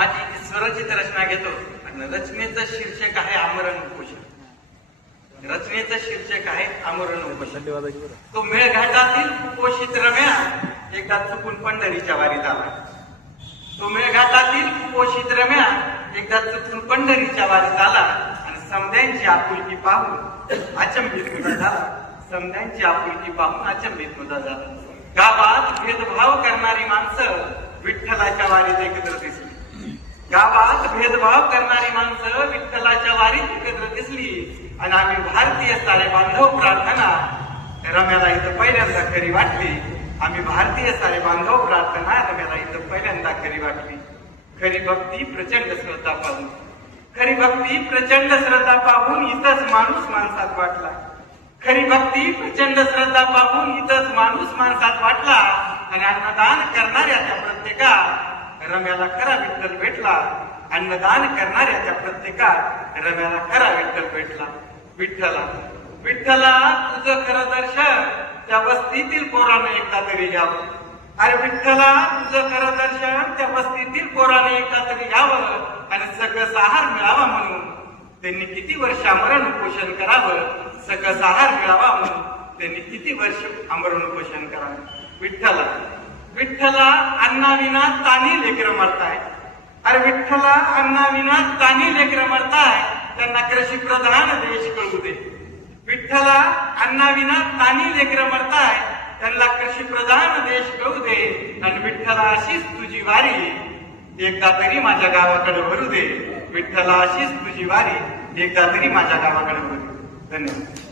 माझी स्वरचित रचना घेतो. आणि रचनेचं शीर्षक आहे आमरण उपोषण. रचनेचं शीर्षक आहे आमरण उपोषण. तो मेळघाटातील कुपोषित रम्या एकदा चुकून पंढरीच्या वारीत आला. तो मेळघाटातील कुपोषित रम्या एकदा चुकून पंढरीच्या वारीत आला आणि समद्यांची आपुलकी पाहून अचंबित मुदा झाला. समद्यांची आपुलकी पाहून अचंबित मुदा झाला. गावात भेदभाव करणारी माणसं विठ्ठलाच्या वारीत एकत्र दिसली. गावात भेदभाव करणारी माणसं विठ्ठलाच्या वारीत एकत्र दिसली. आणि आम्ही भारतीय सारे बांधव प्रार्थना रम्याला इथं पहिल्यांदा खरी वाटली. आम्ही भारतीय सारे बांधव प्रार्थना रम्याला इथं पहिल्यांदा खरी वाटली. खरी भक्ती प्रचंड श्रद्धा पाहून. खरी भक्ती प्रचंड श्रद्धा पाहून इथंच माणूस माणसात वाटला. खरी भक्ती प्रचंड श्रद्धा पाहून इथंच माणूस माणसात वाटला. आणि अन्नदान करणाऱ्या त्या प्रत्येका रम्याला खरा विठ्ठल भेटला. अन्नदान करणाऱ्या त्या रम्याला खरा विठ्ठल भेटला. विठ्ठला विठ्ठला तुझं खरं दर्शन. त्या वस्तीतील पोरानं एकदा तरी घ्यावं. अरे विठ्ठला तुझं खरं दर्शन. त्या वस्तीतील पोराने एकदा तरी घ्यावं आणि सकस आहार मिळावा म्हणून. त्यांनी किती वर्ष आमरण उपोषण करावं? सकस आहार मिळावा म्हणून त्यांनी किती वर्ष आमरण उपोषण करावं? विठ्ठला विठ्ठला अन्नाविना तानी लेकर मरताय. अरे विठ्ठला अन्नाविना तानी लेकर मरताय त्यांना कृषी प्रधान देश कळू दे. विठ्ठला अन्नाविना तानी लेकर मरताय त्यांना कृषी प्रधान देश कळू दे. आणि विठ्ठला अशीच तुझी वारी एकदा तरी माझ्या गावाकडे भरू दे. विठ्ठला अशीच तुझी वारी एकदा तरी माझ्या गावाकडे भरू धन्यवाद.